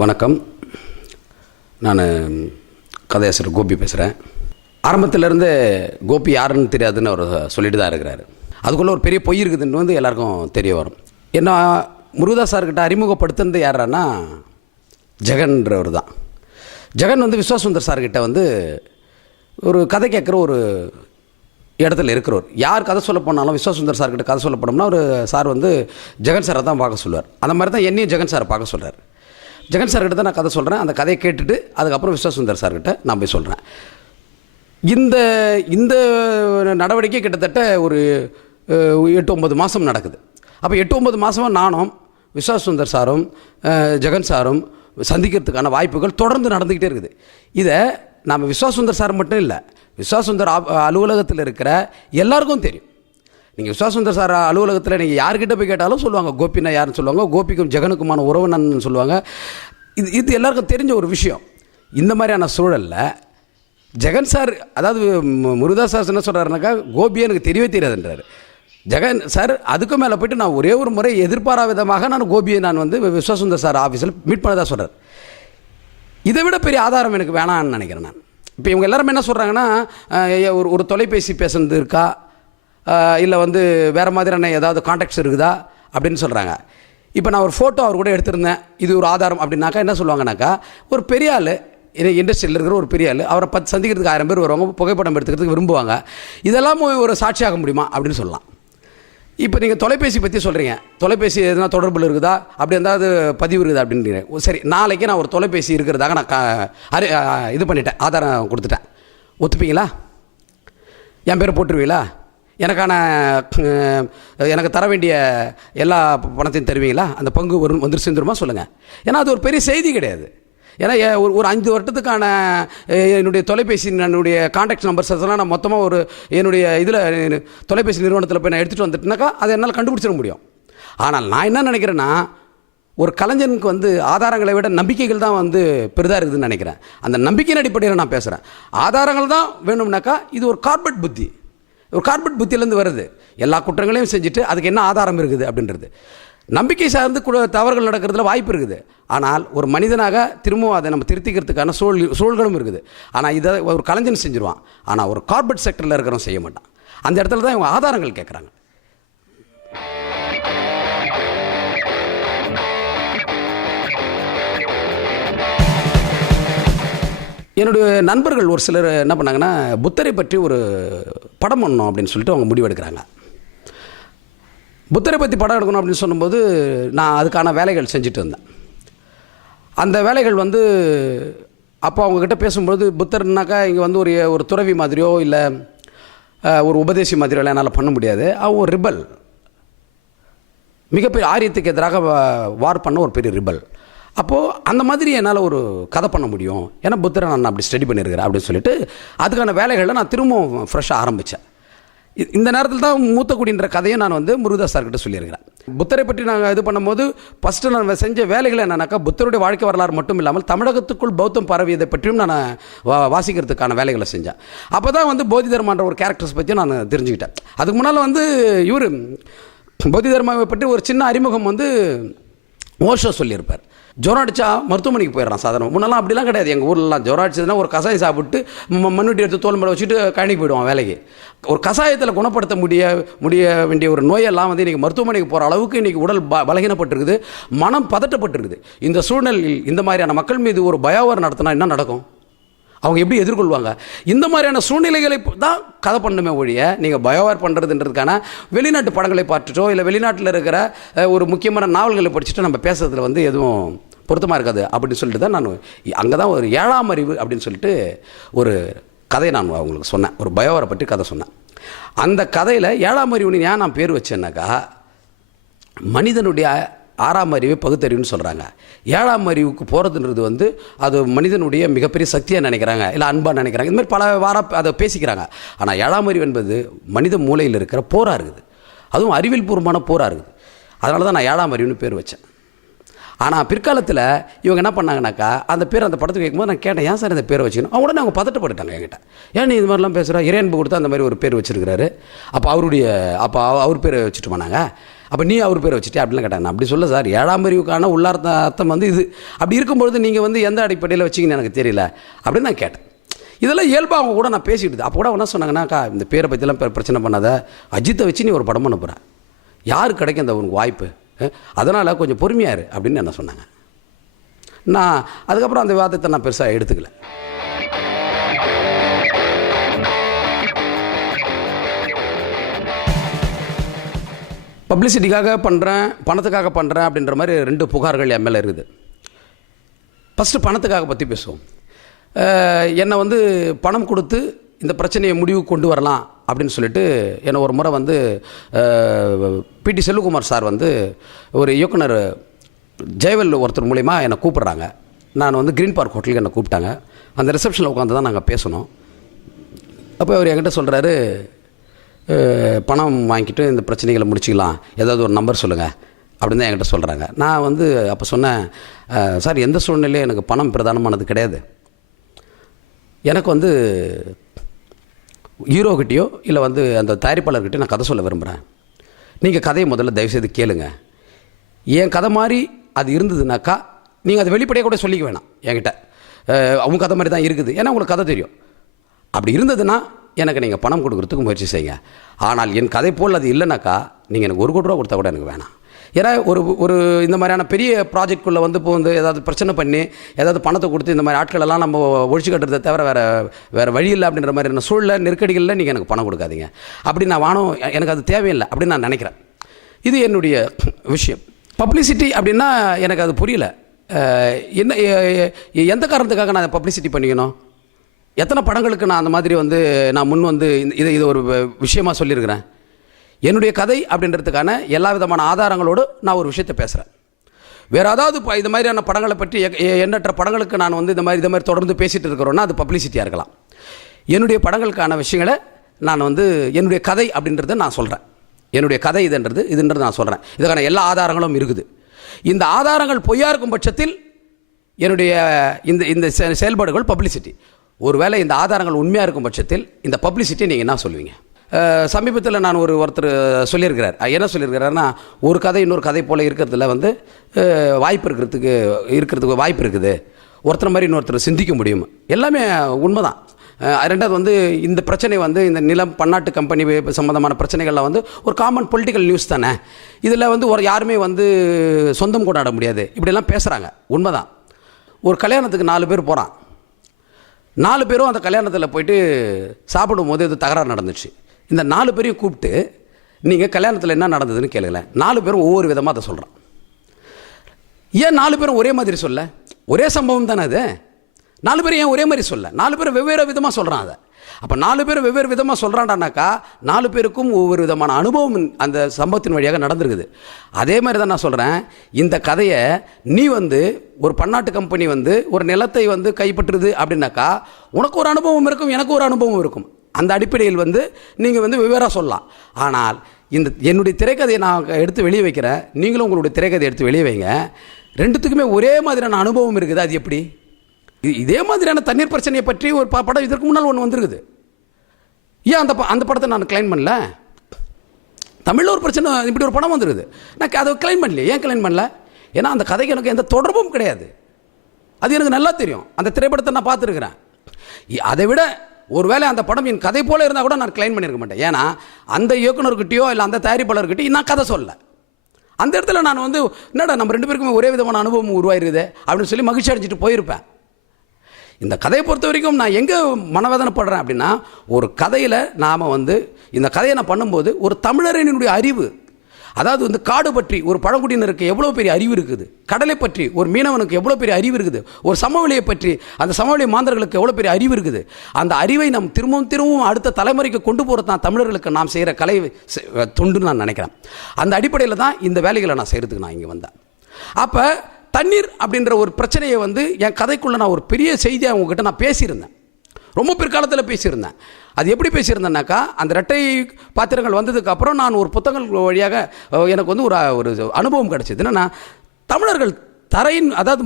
வணக்கம். நான் கதையாசிரியர் கோபி பேசுகிறேன். ஆரம்பத்திலேருந்து கோபி யாருன்னு தெரியாதுன்னு அவர் சொல்லிட்டு தான் இருக்கிறாரு. அதுக்குள்ளே ஒரு பெரிய பொய் இருக்குதுன்னு வந்து எல்லாருக்கும் தெரிய வரும். என்ன முருகதாஸ் சார்கிட்ட அறிமுகப்படுத்துனது யாரான்னா ஜெகன்றவர் தான். ஜெகன் வந்து விஸ்வாசுந்தர் சார்கிட்ட வந்து ஒரு கதை கேட்குற ஒரு இடத்துல இருக்கிறவர். யார் கதை சொல்ல போனாலும் விஸ்வாசுந்தர் சார்கிட்ட கதை சொல்ல போனோம்னா ஒரு சார் வந்து ஜெகன் சாரை தான் பார்க்க சொல்லுவார். அந்த மாதிரி தான் என்னையும் ஜெகன் சாரை பார்க்க சொல்கிறார். ஜெகன் சார்கிட்ட தான் நான் கதை சொல்கிறேன். அந்த கதையை கேட்டுட்டு அதுக்கப்புறம் விஸ்வாசுந்தர் சார்கிட்ட நான் போய் சொல்கிறேன். இந்த இந்த நடவடிக்கை கிட்டத்தட்ட ஒரு 8-9 மாதம் நடக்குது. அப்போ 8-9 மாதமாக நானும் விஸ்வாசுந்தர் சாரும் ஜெகன் சாரும் சந்திக்கிறதுக்கான வாய்ப்புகள் தொடர்ந்து நடந்துக்கிட்டே இருக்குது. இதை நம்ம விஸ்வாசுந்தர் சார் மட்டும் இல்லை, விஸ்வாசுந்தர் அலுவலகத்தில் இருக்கிற எல்லாருக்கும் தெரியும். நீங்கள் விஸ்வாசுந்தர் சார் அலுவலகத்தில் நீங்கள் யார்கிட்ட போய் கேட்டாலும் சொல்லுவாங்க கோபின்னா யாருன்னு சொல்லுவாங்க, கோபிக்கும் ஜெகனுக்குமான உறவினன்னு சொல்லுவாங்க. இது எல்லாருக்கும் தெரிஞ்ச ஒரு விஷயம். இந்த மாதிரியான சூழலில் ஜெகன் சார், அதாவது முருகதாஸ் சார் என்ன சொல்கிறாருனாக்கா, கோபியை எனக்கு தெரியவே தெரியாதுன்றார். ஜெகன் சார் அதுக்கு மேலே போய்ட்டு நான் ஒரே ஒரு முறை எதிர்பாராத விதமாக நான் கோபியை நான் வந்து விஸ்வாசுந்தர் சார் ஆஃபீஸில் மீட் பண்ணதாக சொல்கிறார். இதை விட பெரிய ஆதாரம் எனக்கு வேணான்னு நினைக்கிறேன் நான். இப்போ இவங்க எல்லாருமே என்ன சொல்கிறாங்கன்னா, ஒரு தொலைபேசி பேசுனது இருக்கா, இல்லை வந்து வேறு மாதிரியான ஏதாவது கான்டாக்ட்ஸ் இருக்குதா அப்படின்னு சொல்கிறாங்க. இப்போ நான் ஒரு ஃபோட்டோ அவர் கூட எடுத்திருந்தேன், இது ஒரு ஆதாரம் அப்படின்னாக்கா என்ன சொல்லுவாங்கனாக்கா, ஒரு பெரிய ஆள், இண்டஸ்ட்ரியில் இருக்கிற ஒரு பெரிய ஆள், அவரை சந்திக்கிறதுக்கு 1000 பேர் வருவாங்க, புகைப்படம் எடுத்துக்கிறதுக்கு விரும்புவாங்க, இதெல்லாம் ஒரு சாட்சியாக முடியுமா அப்படின்னு சொல்லலாம். இப்போ நீங்கள் தொலைபேசி பற்றி சொல்கிறீங்க, தொலைபேசி எதுனா தொடர்பில் இருக்குதா, அப்படி எதாவது பதிவு இருக்குதா அப்படின்றீங்க. சரி, நாளைக்கு நான் ஒரு தொலைபேசி இருக்கிறதாக நான் இது பண்ணிட்டேன், ஆதாரம் கொடுத்துட்டேன், ஒத்துப்பீங்களா? என் பேரை போட்டுருவீங்களா? எனக்கு தர வேண்டிய எல்லா பணத்தையும் தருவீங்களா? அந்த பங்கு வந்து சேர்ந்துருமா சொல்லுங்கள். ஏன்னா அது ஒரு பெரிய செய்தி கிடையாது. ஏன்னா ஒரு 5 வருடத்துக்கான என்னுடைய தொலைபேசி, என்னுடைய கான்டாக்ட் நம்பர்ஸ் அதெல்லாம் நான் மொத்தமாக என்னுடைய இதில் தொலைபேசி நிறுவனத்தில் போய் நான் எடுத்துகிட்டு வந்துட்டேனாக்கா அதை என்னால் கண்டுபிடிச்சிட முடியும். ஆனால் நான் என்ன நினைக்கிறேன்னா, ஒரு கலைஞனுக்கு வந்து ஆதாரங்களை விட நம்பிக்கைகள் தான் வந்து பெரிதாக இருக்குதுன்னு நினைக்கிறேன். அந்த நம்பிக்கையின் அடிப்படையில் நான் பேசுகிறேன். ஆதாரங்கள் தான் வேணும்னாக்கா இது ஒரு கார்பரேட் புத்தி, ஒரு கார்பரேட் புத்தியிலேருந்து வருது. எல்லா குற்றங்களையும் செஞ்சுட்டு அதுக்கு என்ன ஆதாரம் இருக்குது அப்படின்றது. நம்பிக்கை சார்ந்து தவறுகள் நடக்கிறதுல வாய்ப்பு இருக்குது. ஆனால் ஒரு மனிதனாக திரும்பவும் அதை நம்ம திருத்திக்கிறதுக்கான சூழல்களும் இருக்குது. ஆனால் இதை ஒரு கலைஞன் செஞ்சுருவான். ஆனால் ஒரு கார்பரேட் செக்டரில் இருக்கிறவன் செய்ய மாட்டான். அந்த இடத்துல தான் இவங்க ஆதாரங்கள் கேட்குறாங்க. என்னுடைய நண்பர்கள் ஒரு சிலர் என்ன பண்ணாங்கன்னா, புத்தரை பற்றி ஒரு படம் பண்ணணும் அப்படின்னு சொல்லிட்டு அவங்க முடிவெடுக்கிறாங்க. புத்தரை பற்றி படம் எடுக்கணும் அப்படின்னு சொல்லும்போது நான் அதுக்கான வேலைகள் செஞ்சுட்டு இருந்தேன். அந்த வேலைகள் வந்து அப்போ அவங்கக்கிட்ட பேசும்போது, புத்தர்னாக்கா இங்கே வந்து ஒரு துறவி மாதிரியோ இல்லை ஒரு உபதேசி மாதிரியோ என்னால் பண்ண முடியாது. அவன் ஒரு ரிபல், மிகப்பெரிய ஆரியத்துக்கு எதிராக வார் பண்ண ஒரு பெரிய ரிபல். அப்போது அந்த மாதிரி என்னால் ஒரு கதை பண்ண முடியும், ஏன்னா புத்தரை நான் அப்படி ஸ்டடி பண்ணியிருக்கிறேன் அப்படின்னு சொல்லிட்டு அதுக்கான வேலைகளை நான் திரும்பவும் ஃப்ரெஷ்ஷாக ஆரம்பித்தேன். இந்த நேரத்தில் தான் மூத்தக்குடின்ற கதையை நான் வந்து முருகதாஸ் சார்கிட்ட சொல்லியிருக்கிறேன். புத்தரை பற்றி நாங்கள் இது பண்ணும்போது ஃபஸ்ட்டு நான் செஞ்ச வேலைகள் என்னன்னாக்கா, புத்தருடைய வாழ்க்கை வரலாறு மட்டும் இல்லாமல் தமிழகத்துக்குள் பௌத்தம் பரவியதை பற்றியும் நான் வாசிக்கிறதுக்கான வேலைகளை செஞ்சேன். அப்போ தான் வந்து போதி தர்மான்ற ஒரு கேரக்டர்ஸ் பற்றியும் நான் தெரிஞ்சுக்கிட்டேன். அதுக்கு முன்னால் வந்து இவர் போதி தர்மாவை பற்றி ஒரு சின்ன அறிமுகம் வந்து ஓஷோ சொல்லியிருப்பார். ஜுரம் அடித்தா மருத்துவமனைக்கு போயிடறான் சாதாரணம். முன்னெல்லாம் அப்படிலாம் கிடையாது. எங்கள் ஊர்லலாம் ஜுரம் அடிச்சதுன்னா ஒரு கசாயம் சாப்பிட்டு மண்ணுட்டி எடுத்து தோல் மேலே வச்சுட்டு கழனிக்கு போயிடுவான் வேலைக்கு. ஒரு கசாயத்தில் குணப்படுத்த முடிய வேண்டிய ஒரு நோயெல்லாம் வந்து இன்றைக்கி மருத்துவமனைக்கு போகிற அளவுக்கு இன்றைக்கி உடல் பலகீனப்பட்டிருக்குது, மனம் பதட்டப்பட்டிருக்குது. இந்த சூழ்நிலையில் இந்த மாதிரியான மக்கள் மீது ஒரு பயோவர் நடத்தினா என்ன நடக்கும்? அவங்க எப்படி எதிர்கொள்வாங்க? இந்த மாதிரியான சூழ்நிலைகளை தான் கதை பண்ணணுமே ஒழிய, நீங்கள் பயோவார் பண்ணுறதுன்றதுக்கான வெளிநாட்டு படங்களை பார்த்துட்டோ இல்லை வெளிநாட்டில் இருக்கிற ஒரு முக்கியமான நாவல்களை படிச்சுட்டோ நம்ம பேசுறதுல வந்து எதுவும் பொருத்தமாக இருக்காது அப்படின்னு சொல்லிட்டு தான் நான் அங்கே தான் ஒரு 7ஆம் அறிவு அப்படின்னு சொல்லிட்டு ஒரு கதையை நான் அவங்களுக்கு சொன்னேன். ஒரு பயோவாரை பற்றி கதை சொன்னேன். அந்த கதையில் 7ஆம் அறிவுன்னு ஏன் நான் பேர் வச்சேன்னாக்கா, மனிதனுடைய 6ஆம் அறிவு பகுத்தறிவுன்னு சொல்கிறாங்க. 7ஆம் அறிவுக்கு போகிறதுன்றது வந்து அது மனிதனுடைய மிகப்பெரிய சக்தியாக நினைக்கிறாங்க, இல்லை அன்பாக நினைக்கிறாங்க. இதுமாதிரி பல அதை பேசிக்கிறாங்க. ஆனால் 7ஆம் அறிவு என்பது மனித மூளையில் இருக்கிற போராக இருக்குது, அதுவும் அறிவியல் பூர்வமான போராக இருக்குது. அதனால தான் நான் 7ஆம் அறிவுன்னு பேர் வச்சேன். ஆனால் பிற்காலத்தில் இவங்க என்ன பண்ணாங்கனாக்கா, அந்த பேர் அந்த படத்துக்கு கேட்கும்போது நான் கேட்டேன், ஏன் சார் இந்த பேரை வச்சுக்கணும்? அவங்க உடனே அவங்க பதட்டப்பட்டுட்டாங்க என்கிட்ட. ஏன் நீ இது மாதிரிலாம் பேசுகிறா? இறையன்பு கொடுத்து அந்த மாதிரி ஒரு பேர் வச்சுருக்கிறாரு, அப்போ அவர் பேரை வச்சுட்டு போனாங்க. அப்போ நீ அவர் பேரை வச்சுட்டு அப்படிலாம் கேட்டாங்க. நான் அப்படி சொல்ல சார், 7ஆம் அறிவுக்கான உள்ளார்த்த அர்த்தம் வந்து இது. அப்படி இருக்கும்பொழுது நீங்கள் வந்து எந்த அடிப்படையில் வச்சிங்கன்னு எனக்கு தெரியல அப்படின்னு நான் கேட்டேன். இதெல்லாம் இயல்பாக அவங்க கூட நான் பேசிக்கிட்டு அப்போ கூட என்ன சொன்னாங்கன்னாக்கா, இந்த பேரை பற்றிலாம் பிரச்சனை பண்ணாத, அஜித்தை வச்சு நீ ஒரு படம் பண்ண போகிற, யாருக்கு கிடைக்கும் அந்த உனக்கு வாய்ப்பு, அதனால் கொஞ்சம் பொறுமையாரு அப்படின்னு என்ன சொன்னாங்க. நான் அதுக்கப்புறம் அந்த விவாதத்தை நான் பெருசாக எடுத்துக்கல. பப்ளிசிட்டிக்காக பண்ணுறேன், பணத்துக்காக பண்ணுறேன் அப்படின்ற மாதிரி 2 புகார்கள் என் மேலே இருக்குது. ஃபஸ்ட்டு பணத்துக்காக பற்றி பேசுவோம். என்னை வந்து பணம் கொடுத்து இந்த பிரச்சனையை முடிவு கொண்டு வரலாம் அப்படின்னு சொல்லிட்டு என்னை ஒரு முறை வந்து பிடி செல்வகுமார் சார் வந்து ஒரு இயக்குனர் ஜெயவல் ஒருத்தர் மூலிமா என்னை கூப்பிட்றாங்க. நான் வந்து க்ரீன் பார்க் ஹோட்டலுக்கு என்னை கூப்பிட்டாங்க. அந்த ரிசப்ஷனில் உட்காந்து தான் நாங்கள் பேசணும். அப்போ அவர் என்கிட்ட சொல்கிறாரு, பணம் வாங்கிட்டு இந்த பிரச்சனைகளை முடிச்சிக்கலாம், ஏதாவது ஒரு நம்பர் சொல்லுங்கள் அப்படின்னு தான் என்கிட்ட சொல்கிறாங்க. நான் வந்து அப்போ சொன்னேன், சார் எந்த சூழ்நிலையும் எனக்கு பணம் பிரதானமானது கிடையாது. எனக்கு வந்து ஹீரோக்கிட்டேயோ இல்லை வந்து அந்த தயாரிப்பாளர்கிட்டயோ நான் கதை சொல்ல விரும்புகிறேன். நீங்கள் கதையை முதல்ல தயவுசெய்து கேளுங்க. என் கதை மாதிரி அது இருந்ததுனாக்கா நீங்கள் அதை வெளிப்படையாக கூட சொல்லிக்க வேணாம் என்கிட்ட, அவங்க கதை மாதிரி தான் இருக்குது, ஏன்னா உங்களுக்கு கதை தெரியும். அப்படி இருந்ததுன்னா எனக்கு நீங்கள் பணம் கொடுக்குறதுக்கு முயற்சி செய்யுங்க. ஆனால் என் கதை போல் அது இல்லைனாக்கா நீங்கள் எனக்கு 1 கோடி ரூபா கொடுத்தா கூட எனக்கு வேணாம். ஏன்னா ஒரு இந்த மாதிரியான பெரிய ப்ராஜெக்ட்குள்ளே வந்து இப்போ வந்து ஏதாவது பிரச்சனை பண்ணி ஏதாவது பணத்தை கொடுத்து இந்த மாதிரி ஆட்களெல்லாம் நம்ம ஒழிச்சு கட்டுறதை தவிர வேறு வழி இல்லை அப்படின்ற மாதிரியான சூழலை நெருக்கடிகளில் நீங்கள் எனக்கு பணம் கொடுக்காதீங்க. அப்படி நான் வானம், எனக்கு அது தேவையில்லை அப்படின்னு நான் நினைக்கிறேன். இது என்னுடைய விஷயம். பப்ளிசிட்டி அப்படின்னா எனக்கு அது புரியல. என்ன எந்த காரணத்துக்காக நான் பப்ளிசிட்டி பண்ணிக்கணும்? எத்தனை படங்களுக்கு நான் அந்த மாதிரி வந்து நான் முன் வந்து இது ஒரு விஷயமாக சொல்லியிருக்கிறேன். என்னுடைய கதை அப்படின்றதுக்கான எல்லா விதமான ஆதாரங்களோடு நான் ஒரு விஷயத்தை பேசுகிறேன். வேறு ஏதாவது இது மாதிரியான படங்களை பற்றி எண்ணற்ற படங்களுக்கு நான் வந்து இந்த மாதிரி தொடர்ந்து பேசிகிட்டு இருக்கிறோன்னா அது பப்ளிசிட்டியாக இருக்கலாம். என்னுடைய படங்களுக்கான விஷயங்களை நான் வந்து என்னுடைய கதை அப்படின்றத நான் சொல்கிறேன். என்னுடைய கதை இதுன்றது நான் சொல்கிறேன். இதுக்கான எல்லா ஆதாரங்களும் இருக்குது. இந்த ஆதாரங்கள் பொய்யா இருக்கும் பட்சத்தில் என்னுடைய இந்த செயல்பாடுகள் பப்ளிசிட்டி. ஒருவேளை இந்த ஆதாரங்கள் உண்மையாக இருக்கும் பட்சத்தில் இந்த பப்ளிசிட்டியை நீங்கள் என்ன சொல்லுவீங்க? சமீபத்தில் நான் ஒருத்தர் சொல்லியிருக்கிறார். என்ன சொல்லியிருக்கிறாருன்னா, ஒரு கதை இன்னொரு கதை போல் இருக்கிறதுல வந்து வாய்ப்பு இருக்கிறதுக்கு வாய்ப்பு இருக்குது, ஒருத்தர் மாதிரி இன்னொருத்தர் சிந்திக்க முடியும். எல்லாமே உண்மை தான். ரெண்டாவது வந்து இந்த பிரச்சனை வந்து இந்த நிலம் பன்னாட்டு கம்பெனி சம்மந்தமான பிரச்சனைகளில் வந்து ஒரு காமன் பொலிட்டிக்கல் நியூஸ் தானே, இதில் வந்து யாருமே வந்து சொந்தம் கொண்டாட முடியாது இப்படிலாம் பேசுகிறாங்க. உண்மை தான். ஒரு கல்யாணத்துக்கு 4 பேர் போகிறான். 4 பேரும் அந்த கல்யாணத்தில் போயிட்டு சாப்பிடும் போது இது தகராறு நடந்துச்சு. இந்த 4 பேரையும் கூப்பிட்டு நீங்கள் கல்யாணத்தில் என்ன நடந்ததுன்னு கேளுங்களேன். 4 பேரும் ஒவ்வொரு விதமாக அதை சொல்கிறான். ஏன் 4 பேரும் ஒரே மாதிரி சொல்ல? ஒரே சம்பவம் தானே அது. 4 பேரும் ஏன் ஒரே மாதிரி சொல்ல? 4 பேரும் வெவ்வேறு விதமாக சொல்கிறான். அதை அப்போ 4 பேரும் வெவ்வேறு விதமாக சொல்கிறான்டானாக்கா 4 பேருக்கும் ஒவ்வொரு விதமான அனுபவம் அந்த சம்பவத்தின் வழியாக நடந்திருக்குது. அதே மாதிரி தான் நான் சொல்கிறேன், இந்த கதையை நீ வந்து ஒரு பன்னாட்டு கம்பெனி வந்து ஒரு நிலத்தை வந்து கைப்பற்றுது அப்படின்னாக்கா உனக்கு ஒரு அனுபவம் இருக்கும், எனக்கு ஒரு அனுபவம் இருக்கும். அந்த அடிப்படையில் வந்து நீங்கள் வந்து வெவ்வேறாக சொல்லலாம். ஆனால் என்னுடைய திரைக்கதையை நான் எடுத்து வெளியே வைக்கிறேன், நீங்களும் உங்களுடைய திரைக்கதையை எடுத்து வெளியே வைங்க. 2த்துக்குமே ஒரே மாதிரியான அனுபவம் இருக்குது. அது எப்படி? இதே மாதிரியான தண்ணீர் பிரச்சனையை பற்றி ஒரு படம் இதற்கு முன்னால் ஒன்று வந்துருக்குது. ஏன் அந்த படத்தை நான் கிளைம் பண்ணல? தமிழில் ஒரு பிரச்சனை இப்படி ஒரு படம் வந்துருக்குது, நான் அதை கிளைம் பண்ணல. ஏன் கிளைம் பண்ணல? ஏன்னா அந்த கதைக்கு எனக்கு எந்த தொடர்பும் கிடையாது. அது எனக்கு நல்லா தெரியும். அந்த திரைப்படத்தை நான் பார்த்துருக்கிறேன். அதை விட ஒருவேளை அந்த படம் என் கதை போல இருந்தால் கூட நான் கிளைம் பண்ணியிருக்க மாட்டேன். ஏன்னா அந்த இயக்குனர்கிட்டயோ இல்லை அந்த தயாரிப்பாளர்கிட்டயோ நான் கதை சொல்ல. அந்த இடத்துல நான் வந்து என்னடா நம்ம 2 பேருக்குமே ஒரே விதமான அனுபவம் உருவாயிருது அப்படின்னு சொல்லி மகிழ்ச்சி அடைஞ்சிட்டு போயிருப்பேன். இந்த கதையை பொறுத்த வரைக்கும் நான் எங்கே மனவேதனைப்படுறேன் அப்படின்னா, ஒரு கதையில் நாம் வந்து இந்த கதையை நான் பண்ணும்போது ஒரு தமிழரினுடைய அறிவு, அதாவது வந்து காடு பற்றி ஒரு பழங்குடியினருக்கு எவ்வளோ பெரிய அறிவு இருக்குது, கடலை பற்றி ஒரு மீனவனுக்கு எவ்வளோ பெரிய அறிவு இருக்குது, ஒரு சமவெளியை பற்றி அந்த சமவெளி மாந்தர்களுக்கு எவ்வளோ பெரிய அறிவு இருக்குது. அந்த அறிவை நாம் திரும்பவும் அடுத்த தலைமுறைக்கு கொண்டு போகிறது தான் தமிழர்களுக்கு நாம் செய்கிற கலை தொண்டுன்னு நான் நினைக்கிறேன். அந்த அடிப்படையில் தான் இந்த வேலைகளை நான் செய்கிறதுக்கு நான் இங்கே வந்தேன். அப்போ தண்ணீர் அப்படின்ற ஒரு பிரச்சனையை வந்து என் கதைக்குள்ளே நான் ஒரு பெரிய செய்தியை அவங்ககிட்ட நான் பேசியிருந்தேன். ரொம்ப பிற்காலத்தில் பேசியிருந்தேன். அது எப்படி பேசியிருந்தேன்னாக்கா, அந்த இரட்டை பாத்திரங்கள் வந்ததுக்கப்புறம் நான் ஒரு புத்தகங்கள் வழியாக எனக்கு வந்து ஒரு அனுபவம் கிடச்சிது. என்னென்னா, தமிழர்கள் தரையின், அதாவது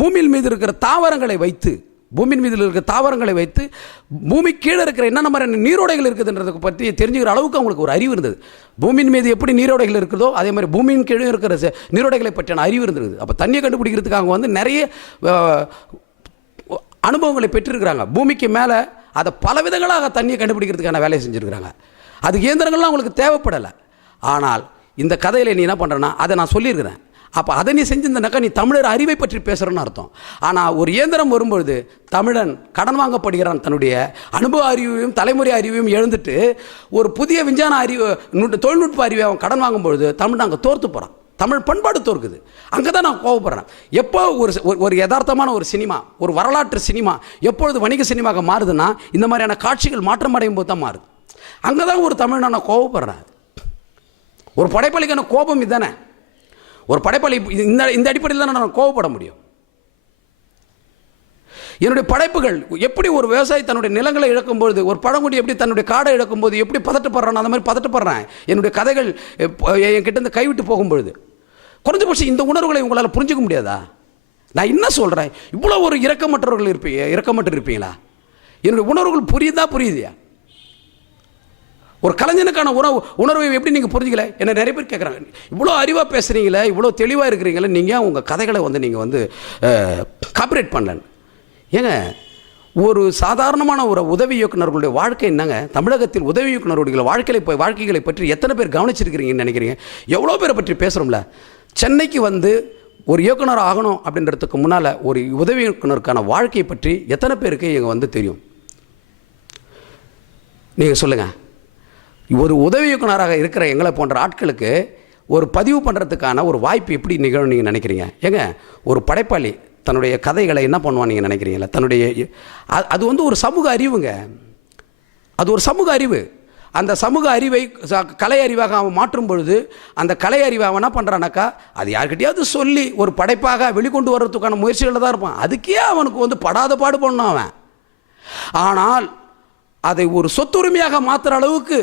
பூமியின் மீது இருக்கிற தாவரங்களை வைத்து பூமியின் மீதில் இருக்கிற தாவரங்களை வைத்து பூமி கீழே இருக்கிற என்னென்ன மாதிரி நீரோடைகள் இருக்குதுன்றதை பற்றி தெரிஞ்சுக்கிற அளவுக்கு அவங்களுக்கு ஒரு அறிவு இருந்தது. பூமியின் மீது எப்படி நீரோடைகள் இருக்குதோ அதே மாதிரி பூமியின் கீழே இருக்கிற நீரோடைகளை பற்றியான அறிவு இருந்தது. அப்போ தண்ணியை கண்டுபிடிக்கிறதுக்கு அவங்க வந்து நிறைய அனுபவங்களை பெற்றிருக்கிறாங்க. பூமிக்கு மேலே அதை பல விதங்களாக தண்ணியை கண்டுபிடிக்கிறதுக்கான வேலையை செஞ்சுருக்கிறாங்க. அது இயந்திரங்கள்லாம் அவங்களுக்கு தேவைப்படலை. ஆனால் இந்த கதையில் நீ என்ன பண்ணுறேன்னா அதை நான் சொல்லியிருக்கிறேன். அப்போ அதை நீ செஞ்சிருந்தனாக்கா நீ தமிழர் அறிவை பற்றி பேசுகிறன்னு அர்த்தம். ஆனால் ஒரு இயந்திரம் வரும்பொழுது தமிழன் கடன் வாங்கப்படுகிறான். தன்னுடைய அனுபவ அறிவையும் தலைமுறை அறிவையும் எழுந்துட்டு ஒரு புதிய விஞ்ஞான அறிவு தொழில்நுட்ப அறிவை அவன் கடன் வாங்கும்பொழுது தமிழ் அங்கே தோர்த்து போகிறான். தமிழ் பண்பாடு தோற்குது. அங்கே தான் நான் கோவப்படுறேன். எப்போ ஒரு யதார்த்தமான ஒரு சினிமா, ஒரு வரலாற்று சினிமா எப்பொழுது வணிக சினிமாவாக மாறுதுன்னா இந்த மாதிரியான காட்சிகள் மாற்றம் அடையும் போது தான் மாறுது. அங்கே தான் ஒரு தமிழ் நான் கோவப்படுறேன். ஒரு படைப்பாளிக்கான கோபம் இதுதானே. ஒரு படைப்பாளி இந்த அடிப்படையில் தான் நான் கோவப்பட முடியும். என்னுடைய படைப்புகள் எப்படி ஒரு விவசாயி தன்னுடைய நிலங்களை இழக்கும்போது, ஒரு பழங்குடி எப்படி தன்னுடைய காடை இழக்கும்போது எப்படி பதட்டப்படுறான், அந்த மாதிரி பதட்டப்படுறேன். என்னுடைய கதைகள் என்கிட்ட இருந்து கைவிட்டு போகும்பொழுது குறைஞ்சபட்சம் இந்த உணர்வுகளை உங்களால் புரிஞ்சுக்க முடியாதா? நான் என்ன சொல்கிறேன், இவ்வளோ ஒரு இரக்கமற்று இருப்பீங்களா? என்னுடைய உணர்வுகள் புரியுதியா? ஒரு கலைஞனுக்கான உணர்வை எப்படி நீங்கள் புரிஞ்சுக்கல? என்ன நிறைய பேர் கேட்குறாங்க, இவ்வளோ அறிவாக பேசுகிறீங்களே, இவ்வளோ தெளிவாக இருக்கிறீங்களே, நீங்கள் உங்கள் கதைகளை வந்து நீங்கள் வந்து காப்பிரைட் பண்ணலன்னு. ஏங்க, ஒரு சாதாரணமான ஒரு உதவி இயக்குநர்களுடைய வாழ்க்கை என்னங்க? தமிழகத்தில் உதவி இயக்குநர்களுடைய வாழ்க்கைகளை பற்றி எத்தனை பேர் கவனிச்சிருக்கிறீங்கன்னு நினைக்கிறீங்க? எவ்வளோ பேரை பற்றி பேசுகிறோம்ல. சென்னைக்கு வந்து ஒரு இயக்குனர் ஆகணும் அப்படின்றதுக்கு முன்னால் ஒரு உதவி இயக்குனருக்கான வாழ்க்கையை பற்றி எத்தனை பேருக்கு இங்கே வந்து தெரியும்? நீங்கள் சொல்லுங்கள். ஒரு உதவி இயக்குனராக இருக்கிற எங்களை போன்ற ஆட்களுக்கு ஒரு பதிவு பண்ணுறதுக்கான ஒரு வாய்ப்பு எப்படி நிகழும் நீங்கள் நினைக்கிறீங்க? ஏங்க, ஒரு படைப்பாளி தன்னுடைய கதைகளை என்ன பண்ணுவான் நீங்கள் நினைக்கிறீங்களா? அது வந்து ஒரு சமூக அறிவுங்க. அது ஒரு சமூக அறிவு. அந்த சமூக அறிவை கலை அறிவாக அவன் மாற்றும் பொழுது அந்த கலை அறிவை அவன் என்ன பண்ணுறானாக்கா அது யார்கிட்டையாவது சொல்லி ஒரு படைப்பாக வெளிக்கொண்டு வர்றதுக்கான முயற்சிகளில் தான் இருப்பான். அதுக்கே அவனுக்கு வந்து படாத பாடு பண்ணான் அவன். ஆனால் அதை ஒரு சொத்துரிமையாக மாற்றுற அளவுக்கு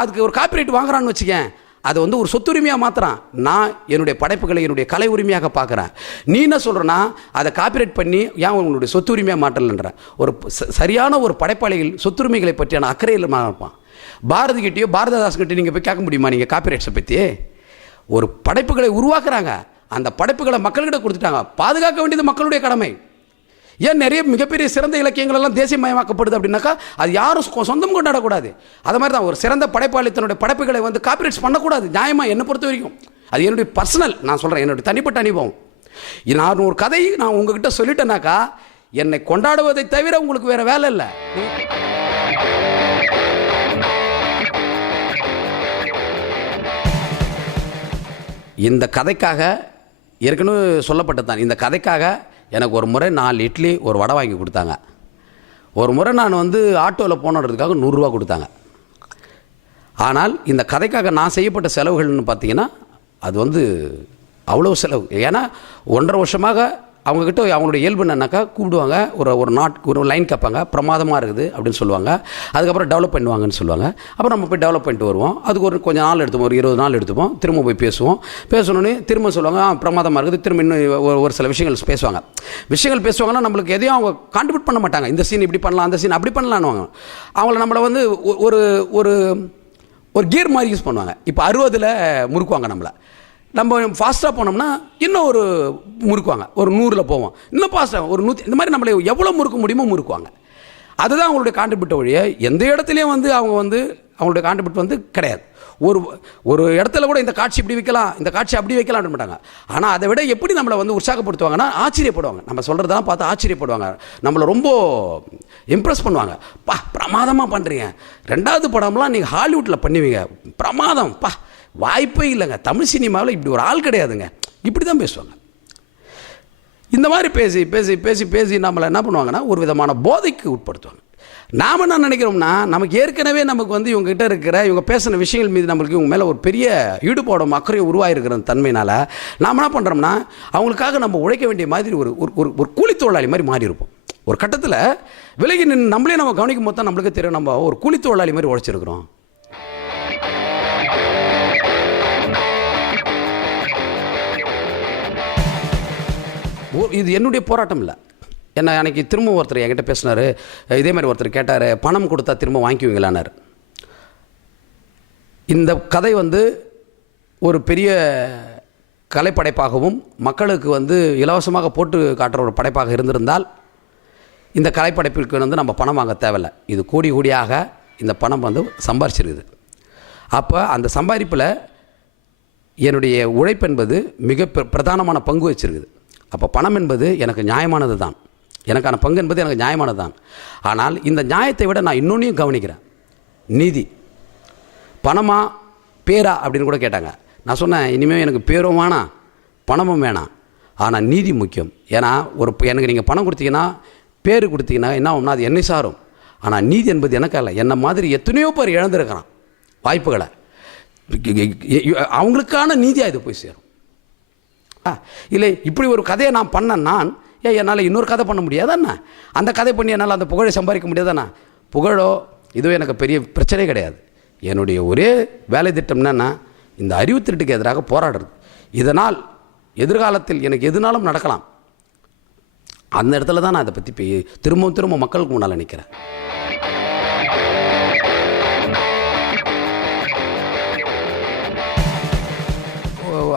அதுக்கு ஒரு காப்பிரைட் வாங்குறான்னு வச்சுக்கேன், அதை வந்து ஒரு சொத்துரிமையாக மாற்றுறான். நான் என்னுடைய படைப்புகளை என்னுடைய கலை உரிமையாக பார்க்குறேன். நீ என்ன சொல்கிறனா அதை காப்பிரைட் பண்ணி ஏன் உன்னுடைய சொத்துரிமையாக மாற்றலன்ற ஒரு சரியான ஒரு படைப்பாளிகள் சொத்துரிமைகளை பற்றியான அக்கறையில் இருப்பான். பாரதிகிட்டையோ பாரதிதாஸ்கிட்டையோ நீங்கள் போய் கேட்க முடியுமா நீங்கள் காப்பிரைட்ஸை பற்றி? ஒரு படைப்புகளை உருவாக்குறாங்க, அந்த படைப்புகளை மக்கள்கிட்ட கொடுத்துட்டாங்க. பாதுகாக்க வேண்டியது மக்களுடைய கடமை. ஏன் நிறைய மிகப்பெரிய சிறந்த இலக்கியங்கள் எல்லாம் தேசியமயமாக்கப்படுது அப்படின்னாக்கா அது யாரும் சொந்தம் கொண்டாடக்கூடாது. அது மாதிரி தான் ஒரு சிறந்த படைப்பாளி தன்னுடைய படைப்புகளை வந்து காப்பிரைட்ஸ் பண்ணக்கூடாது. நியாயமாக என்னை பொறுத்த வரைக்கும் அது என்னுடைய பர்சனல், நான் சொல்கிறேன், என்னுடைய தனிப்பட்ட அனுபவம். நான் ஒரு கதை நான் உங்ககிட்ட சொல்லிட்டேனாக்கா என்னை கொண்டாடுவதை தவிர உங்களுக்கு வேற வேலை இல்லை. இந்த கதைக்காக ஏற்கனவே சொல்லப்பட்டதான். இந்த கதைக்காக எனக்கு ஒரு முறை 4 இட்லி ஒரு வடை வாங்கி கொடுத்தாங்க. ஒரு முறை நான் வந்து ஆட்டோவில் போனதுக்காக 100 ரூபா கொடுத்தாங்க. ஆனால் இந்த கதைக்காக நான் செய்யப்பட்ட செலவுகள்னு பார்த்தீங்கன்னா அது வந்து அவ்வளோ செலவு. ஏன்னா 1.5 வருஷமாக அவங்கக்கிட்ட அவங்களுடைய இயல்பு என்னன்னாக்கா கூப்பிடுவாங்க, ஒரு லைன் கேட்பாங்க, பிரமாதமாக இருக்குது அப்படின்னு சொல்லுவாங்க. அதுக்கப்புறம் டெவலப் பண்ணுவாங்கன்னு சொல்லுவாங்க. அப்புறம் நம்ம போய் டெவலப் பண்ணிட்டு வருவோம். அதுக்கு கொஞ்சம் நாள் எடுத்துப்போம், ஒரு 20 நாள் எடுத்துப்போம். திரும்ப போய் பேசணுன்னே திரும்ப சொல்லுவாங்க பிரமாதமாக இருக்குது. திரும்ப இன்னும் ஒரு சில விஷயங்கள் பேசுவாங்கன்னா நம்மளுக்கு எதையும் அவங்க கான்ட்ரிபியூட் பண்ண மாட்டாங்க. இந்த சீன் இப்படி பண்ணலாம், அந்த சீன் அப்படி பண்ணலான்னு அவங்கள நம்மளை வந்து ஒரு கியர் மாதிரி யூஸ் பண்ணுவாங்க. இப்போ 60 முறுக்குவாங்க நம்மளை. நம்ம ஃபாஸ்ட்டாக போனோம்னா இன்னும் ஒரு முறுக்குவாங்க, ஒரு 100 போவோம், இன்னும் ஃபாஸ்ட்டாக ஒரு 100, இந்த மாதிரி நம்மளை எவ்வளோ முறுக்க முடியுமோ முறுக்குவாங்க. அதுதான் அவங்களுடைய கான்ட்ரிபியூட் வழியை. எந்த இடத்துலையும் வந்து அவங்க வந்து அவங்களுடைய கான்ட்ரிபியூட் வந்து கிடையாது. ஒரு இடத்துல கூட இந்த காட்சி இப்படி வைக்கலாம், இந்த காட்சி அப்படி வைக்கலாம்னு மாட்டாங்க. ஆனால் அதை விட எப்படி நம்மளை வந்து உற்சாகப்படுத்துவாங்கன்னா ஆச்சரியப்படுவாங்க. நம்ம சொல்கிறதெல்லாம் பார்த்து ஆச்சரியப்படுவாங்க, நம்மளை ரொம்ப இம்ப்ரெஸ் பண்ணுவாங்க. பிரமாதமாக பண்ணுறீங்க, 2வது படம்லாம் நீங்கள் ஹாலிவுட்டில் பண்ணுவீங்க, பிரமாதம், வாய்ப்பே இல்லைங்க, தமிழ் சினிமாவில் இப்படி ஒரு ஆள் கிடையாதுங்க, இப்படி தான் பேசுவாங்க. இந்த மாதிரி பேசி பேசி பேசி பேசி நம்மளை என்ன பண்ணுவாங்கன்னா ஒரு விதமான போதைக்கு உட்படுத்துவாங்க. நாம் என்ன நினைக்கிறோம்னா நமக்கு ஏற்கனவே நமக்கு வந்து இவங்ககிட்ட இருக்கிற இவங்க பேசின விஷயங்கள் மீது நம்மளுக்கு இவங்க மேலே ஒரு பெரிய ஈடுபாடும் அக்கறையும் உருவாகிருக்கிற தன்மையினால் நாம் என்ன பண்ணுறோம்னா அவங்களுக்காக நம்ம உழைக்க வேண்டிய மாதிரி ஒரு கூலி தொழிலாளி மாதிரி மாறி இருப்போம். ஒரு கட்டத்தில் விலகி நின்று நம்மளே நம்ம கவனிக்கும் போது தான் நம்மளுக்கு தெரியும் நம்ம ஒரு கூலி தொழிலாளி மாதிரி உழைச்சிருக்கிறோம். இது என்னுடைய போராட்டம் இல்லை, என்ன அன்றைக்கி திரும்ப ஒருத்தர் என்கிட்ட பேசினார். இதே மாதிரி ஒருத்தர் கேட்டார், பணம் கொடுத்தா திரும்ப வாங்கிக்குவீங்களானார். இந்த கதை வந்து ஒரு பெரிய கலைப்படைப்பாகவும் மக்களுக்கு வந்து இலவசமாக போட்டு காட்டுற ஒரு படைப்பாக இருந்திருந்தால் இந்த கலைப்படைப்பிற்கு வந்து நம்ம பணம் வாங்க தேவையில்லை. இது கோடி கோடியாக இந்த பணம் வந்து சம்பாரிச்சிருக்குது. அப்போ அந்த சம்பாதிப்பில் என்னுடைய உழைப்பு என்பது மிக பிரதானமான பங்கு வச்சுருக்குது. அப்போ பணம் என்பது எனக்கு நியாயமானது தான், எனக்கான பங்கு என்பது எனக்கு நியாயமானது தான். ஆனால் இந்த நியாயத்தை விட நான் இன்னொன்றையும் கவனிக்கிறேன், நீதி. பணமா பேரா அப்படின்னு கூட கேட்டாங்க. நான் சொன்னேன், இனிமேல் எனக்கு பேரும் வேணாம் பணமும் வேணாம், ஆனால் நீதி முக்கியம். ஏன்னா எனக்கு நீங்கள் பணம் கொடுத்தீங்கன்னா பேர் கொடுத்தீங்கன்னா என்ன ஆகும்னா அது என்னை சாரும். ஆனால் நீதி என்பது எனக்கு அல்ல. என்னை மாதிரி எத்தனையோ பேர் இழந்திருக்கிறான் வாய்ப்புகளை. அவங்களுக்கான நீதியாக இது போய் சேரும். இல்லை இப்படி ஒரு கதையை நான் பண்ணேன், நான் என்னால் இன்னொரு கதை பண்ண முடியாதாண்ணா? அந்த கதை பண்ணி என்னால் அந்த புகழை சம்பாதிக்க முடியாதாண்ணா? புகழோ இதுவும் எனக்கு பெரிய பிரச்சனை கிடையாது. என்னுடைய ஒரே வேலை திட்டம் என்னென்னா இந்த அறிவு திருட்டுக்கு எதிராக போராடுறது. இதனால் எதிர்காலத்தில் எனக்கு எதுனாலும் நடக்கலாம். அந்த இடத்துல தான் நான் அதை பற்றி திரும்ப மக்களுக்கு முன்னால் நிற்கிறேன்.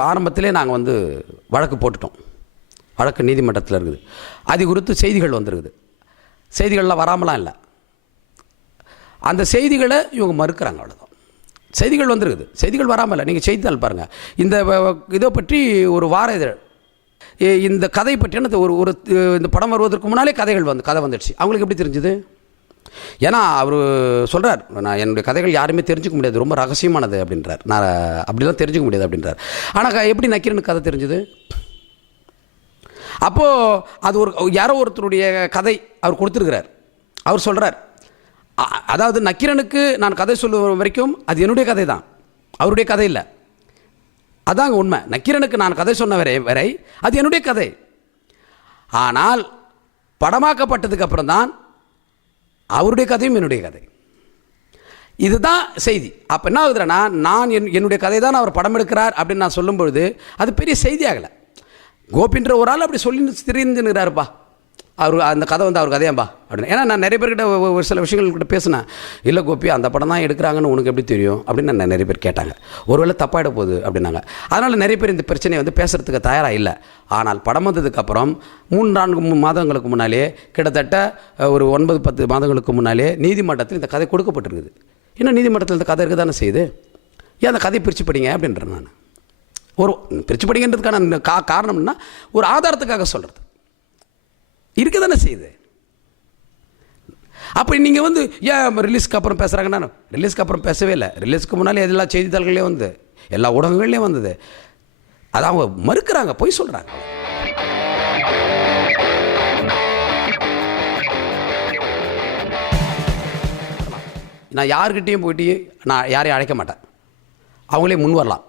ஆரம்பத்திலே நாங்கள் வந்து வழக்கு போட்டுட்டோம். வழக்கு நீதிமன்றத்தில் இருக்குது. அது குறித்து செய்திகள் வந்துருக்குது. செய்திகள்லாம் வராமலாம் இல்லை. அந்த செய்திகளை இவங்க மறுக்கிறாங்க, அவ்வளோதான். செய்திகள் வந்துருக்குது, செய்திகள் வராமல் இல்லை. நீங்கள் செய்தித்தாள் பாருங்கள். இந்த இதை பற்றி ஒரு வார இதழ் இந்த கதை பற்றியான ஒரு இந்த படம் வருவதற்கு முன்னாலே கதை வந்துடுச்சு. அவங்களுக்கு எப்படி தெரிஞ்சுது? ஏன்னா அவர் சொல்கிறார், நான் என்னுடைய கதைகள் யாருமே தெரிஞ்சுக்க முடியாது, ரொம்ப ரகசியமானது அப்படின்றார். நான் அப்படிலாம் தெரிஞ்சுக்க முடியாது அப்படின்றார். ஆனால் எப்படி நக்கீரனுக்கு கதை தெரிஞ்சுது? அப்போது அது யாரோ ஒருத்தருடைய கதை அவர் கொடுத்துருக்கிறார். அவர் சொல்கிறார், அதாவது நக்கீரனுக்கு நான் கதை சொல்லுற வரைக்கும் அது என்னுடைய கதை தான், அவருடைய கதை இல்லை. அதாங்க உண்மை. நக்கீரனுக்கு நான் கதை சொன்ன வரை அது என்னுடைய கதை. ஆனால் படமாக்கப்பட்டதுக்கு அப்புறம் தான் அவருடைய கதையும் என்னுடைய கதை. இதுதான் செய்தி. அப்போ என்ன ஆகுதுன்னா, நான் என்னுடைய கதை தான் அவர் படம் எடுக்கிறார் அப்படின்னு நான் சொல்லும் பொழுது அது பெரிய செய்தி ஆகலை. கோபின்ற ஒரு ஆள் அப்படி சொல்லி தெரிஞ்சுன்னுறாருப்பா, அவர் அந்த கதை வந்து அவர் கதையாம்பா அப்படின்னு. ஏன்னா நான் நிறைய பேர்கிட்ட ஒரு சில விஷயங்கள்கிட்ட பேசினேன். இல்லை கோபி, அந்த படம் தான் எடுக்கிறாங்கன்னு உனக்கு எப்படி தெரியும் அப்படின்னு நான் நிறைய பேர் கேட்டாங்க. ஒருவேளை தப்பாயிட போகுது அப்படின்னாங்க. அதனால் நிறைய பேர் இந்த பிரச்சனையை வந்து பேசுகிறதுக்கு தயாராக இல்லை. ஆனால் படம் வந்ததுக்கப்புறம் 3-4 மாதங்களுக்கு முன்னாலே, கிட்டத்தட்ட ஒரு 9-10 மாதங்களுக்கு முன்னாலே நீதிமன்றத்தில் இந்த கதை கொடுக்கப்பட்டிருக்குது. இன்னும் நீதிமன்றத்தில் இந்த கதை இருக்க தானே செய்யுது. ஏன் அந்த கதையை பிரித்து படிங்க அப்படின்றேன் நான். ஒரு பிரித்து படிங்கன்றதுக்கான காரணம்னா ஒரு ஆதாரத்துக்காக சொல்கிறது இருக்க தானே செய்யுது. அப்போ நீங்கள் வந்து ஏன் ரிலீஸ்க்கு அப்புறம் பேசுகிறாங்கன்னா, ரிலீஸ்க்கு அப்புறம் பேசவே இல்லை. ரிலீஸ்க்கு முன்னாலே எல்லா செய்தித்தாள்கள்லேயும் வந்து எல்லா ஊடகங்கள்லேயும் வந்தது. அதை அவங்க மறுக்கிறாங்க, பொய் சொல்கிறாங்க. நான் யார்கிட்டையும் போயிட்டு நான் யாரையும் அழைக்க மாட்டேன். அவங்களே முன் வரலாம்.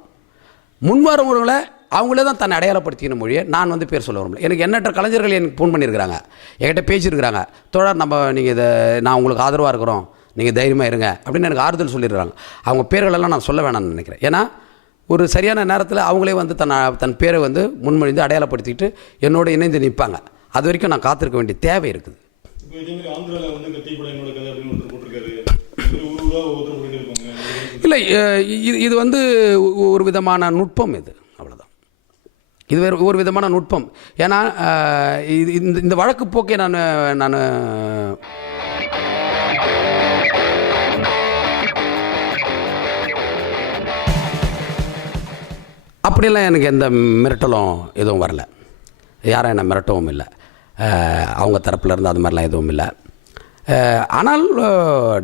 முன் வரவங்களை அவங்களே தான் தன்னை அடையாளப்படுத்திக்கிற மொழியை நான் வந்து பேர் சொல்ல வரல. எனக்கு எண்ணற்ற கலைஞர்கள் எனக்கு ஃபோன் பண்ணியிருக்கிறாங்க, என்கிட்ட பேசியிருக்கிறாங்க. தோழர், நீங்கள் நான் உங்களுக்கு ஆதரவாக இருக்கிறோம், நீங்கள் தைரியமாக இருங்க அப்படின்னு எனக்கு ஆறுதல் சொல்லிடுறாங்க. அவங்க பேர்களெல்லாம் நான் சொல்ல வேணாம்னு நினைக்கிறேன். ஏன்னா ஒரு சரியான நேரத்தில் அவங்களே வந்து தன் பேரை வந்து முன்மொழிந்து அடையாளப்படுத்திக்கிட்டு என்னோட இணைந்து நிற்பாங்க. அது வரைக்கும் நான் காத்திருக்க வேண்டிய தேவை இருக்குது. இல்லை, இது வந்து ஒரு விதமான நுட்பம். இது அவ்வளோதான். இது வேறு ஒரு விதமான நுட்பம். ஏன்னா இந்த வழக்கு போக்கை நான் அப்படியெல்லாம் எனக்கு எந்த மிரட்டலும் எதுவும் வரல. யாரும் என்னை மிரட்டவும் இல்லை. அவங்க தரப்பில் இருந்து அது மாதிரிலாம் எதுவும் இல்லை. ஆனால்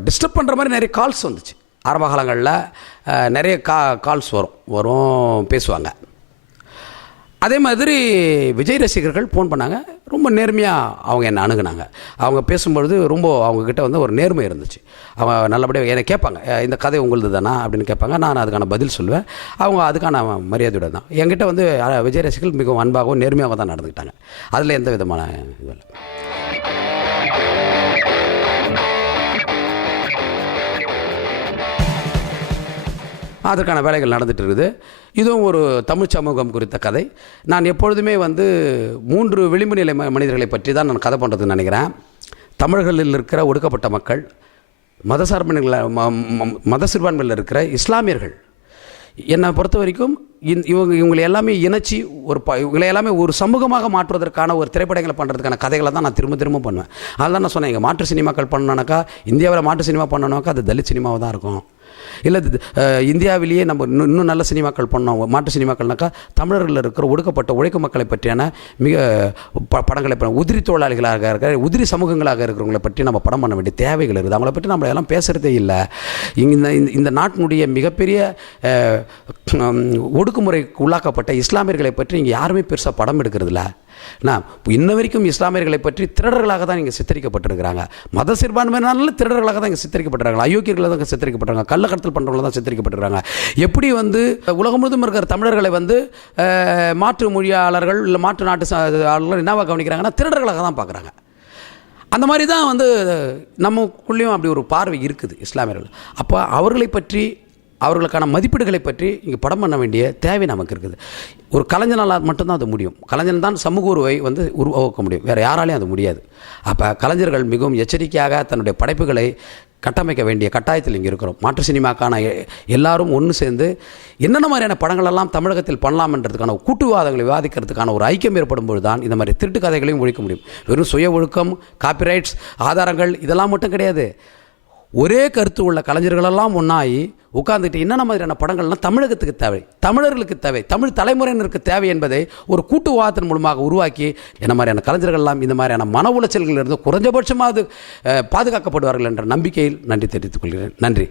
டிஸ்டர்ப் பண்ணுற மாதிரி நிறைய கால்ஸ் வந்துச்சு. ஆரம்ப காலங்களில் நிறைய கால்ஸ் வரும் பேசுவாங்க. அதே மாதிரி விஜய் ரசிகர்கள் ஃபோன் பண்ணாங்க. ரொம்ப நேர்மையாக அவங்க என்னை அணுகுனாங்க. அவங்க பேசும்பொழுது ரொம்ப அவங்கக்கிட்ட வந்து ஒரு நேர்மை இருந்துச்சு. அவங்க நல்லபடியாக என்னை கேட்பாங்க, இந்த கதை உங்களுது தானா அப்படின்னு கேட்பாங்க. நான் அதுக்கான பதில் சொல்லுவேன். அவங்க அதுக்கான மரியாதையோடு தான் என்கிட்ட வந்து விஜய் ரசிகர்கள் மிகவும் அன்பாகவும் நேர்மையாக தான் நடந்துக்கிட்டாங்க. அதில் எந்த விதமான இது இல்லை. அதற்கான வேலைகள் நடந்துட்டு இருக்குது. இதுவும் ஒரு தமிழ் சமூகம் குறித்த கதை. நான் எப்பொழுதுமே 3 விளிம்பு நிலை மனிதர்களை பற்றி தான் நான் கதை பண்ணுறதுன்னு நினைக்கிறேன். தமிழர்களில் இருக்கிற ஒடுக்கப்பட்ட மக்கள், மத சிறுபான்மையில் இருக்கிற இஸ்லாமியர்கள். என்னை பொறுத்த வரைக்கும் இவங்களை எல்லாமே இணைச்சி இவங்களை எல்லாமே ஒரு சமூகமாக மாற்றுவதற்கான ஒரு திரைப்படங்களை பண்ணுறதுக்கான கதைகளை தான் நான் திரும்ப பண்ணுவேன். அதெல்லாம் நான் சொன்னேன், எங்கள் மாற்று சினிமாக்கள் பண்ணணுனாக்கா, இந்தியாவில் மாற்று சினிமா பண்ணணுனாக்கா அது தலித் சினிமாவாக தான் இருக்கும். இல்லை இந்தியாவிலேயே நம்ம இன்னும் நல்ல சினிமாக்கள் பண்ணோம், மாற்று சினிமாக்கள்னாக்கா தமிழர்களில் இருக்கிற ஒடுக்கப்பட்ட உழைக்கும் மக்களை பற்றியான மிக படங்களை உதிரி தொழிலாளிகளாக இருக்கிற உதிரி சமூகங்களாக இருக்கிறவங்களை பற்றி நம்ம படம் பண்ண வேண்டிய தேவைகள் இருக்குது. அவங்கள பற்றி நம்ம எல்லாம் பேசுகிறதே இல்லை. இந்த நாட்டினுடைய மிகப்பெரிய ஒடுக்குமுறைக்கு உள்ளாக்கப்பட்ட இஸ்லாமியர்களை பற்றி இங்கே யாருமே பெருசாக படம் எடுக்கிறதில்ல. நான் இன்ன வரைக்கும் இஸ்லாமியர்களை பற்றி திருடர்களாக தான் இங்கே சித்தரிக்கப்பட்டிருக்கிறாங்க. மத சிறுபான்மையினால திருடர்களாக தான் இங்கே சித்தரிக்கப்பட்டிருக்காங்க, அயோக்கியர்களாக தான் சித்தரிக்கப்பட்டிருக்காங்க, கள்ளக்கடத்தல் பண்ணுறவங்கள தான் சித்தரிக்கப்பட்டிருக்காங்க. எப்படி உலகம் முழுவதும் இருக்கிற தமிழர்களை மாற்று மொழியாளர்கள் இல்லை மாற்று நாட்டு ஆளர்கள் என்னவா கவனிக்கிறாங்கன்னா திருடர்களாக தான் பார்க்குறாங்க. அந்த மாதிரி தான் நமக்குள்ளேயும் அப்படி ஒரு பார்வை இருக்குது இஸ்லாமியர்கள். அப்போ அவர்களை பற்றி, அவர்களுக்கான மதிப்பீடுகளை பற்றி இங்கே படம் பண்ண வேண்டிய தேவை நமக்கு இருக்குது. ஒரு கலைஞனால் மட்டும்தான் அது முடியும். கலைஞன் தான் சமூக உருவை உருவாக்க முடியும், வேறு யாராலையும் அது முடியாது. அப்போ கலைஞர்கள் மிகவும் எச்சரிக்கையாக தன்னுடைய படைப்புகளை கட்டமைக்க வேண்டிய கட்டாயத்தில் இங்கே இருக்கிறோம். மாற்று சினிமாக்கான எல்லாரும் ஒன்று சேர்ந்து என்னென்ன மாதிரியான படங்களெல்லாம் தமிழகத்தில் பண்ணலாம்ன்றதுக்கான கூட்டுவாதங்களை விவாதிக்கிறதுக்கான ஒரு ஐக்கியம் ஏற்படும்போது தான் இந்த மாதிரி திருட்டு கதைகளையும் ஒழிக்க முடியும். வெறும் சுய ஒழுக்கம், காப்பிரைட்ஸ், ஆதாரங்கள் இதெல்லாம் மட்டும் கிடையாது. ஒரே கருத்து உள்ள கலைஞர்களெல்லாம் ஒன்றாகி உட்கார்ந்துட்டு என்னென்ன மாதிரியான படங்கள்லாம் தமிழகத்துக்கு தேவை, தமிழர்களுக்கு தேவை, தமிழ் தலைமுறையினருக்கு தேவை என்பதை ஒரு கூட்டு வாதத்தின் மூலமாக உருவாக்கி என்ன மாதிரியான கலைஞர்கள்லாம் இந்த மாதிரியான மன உளைச்சல்களிலிருந்து குறைஞ்சபட்சமாக பாதுகாக்கப்படுவார்கள் என்ற நம்பிக்கையில் நன்றி தெரிவித்துக் கொள்கிறேன். நன்றி.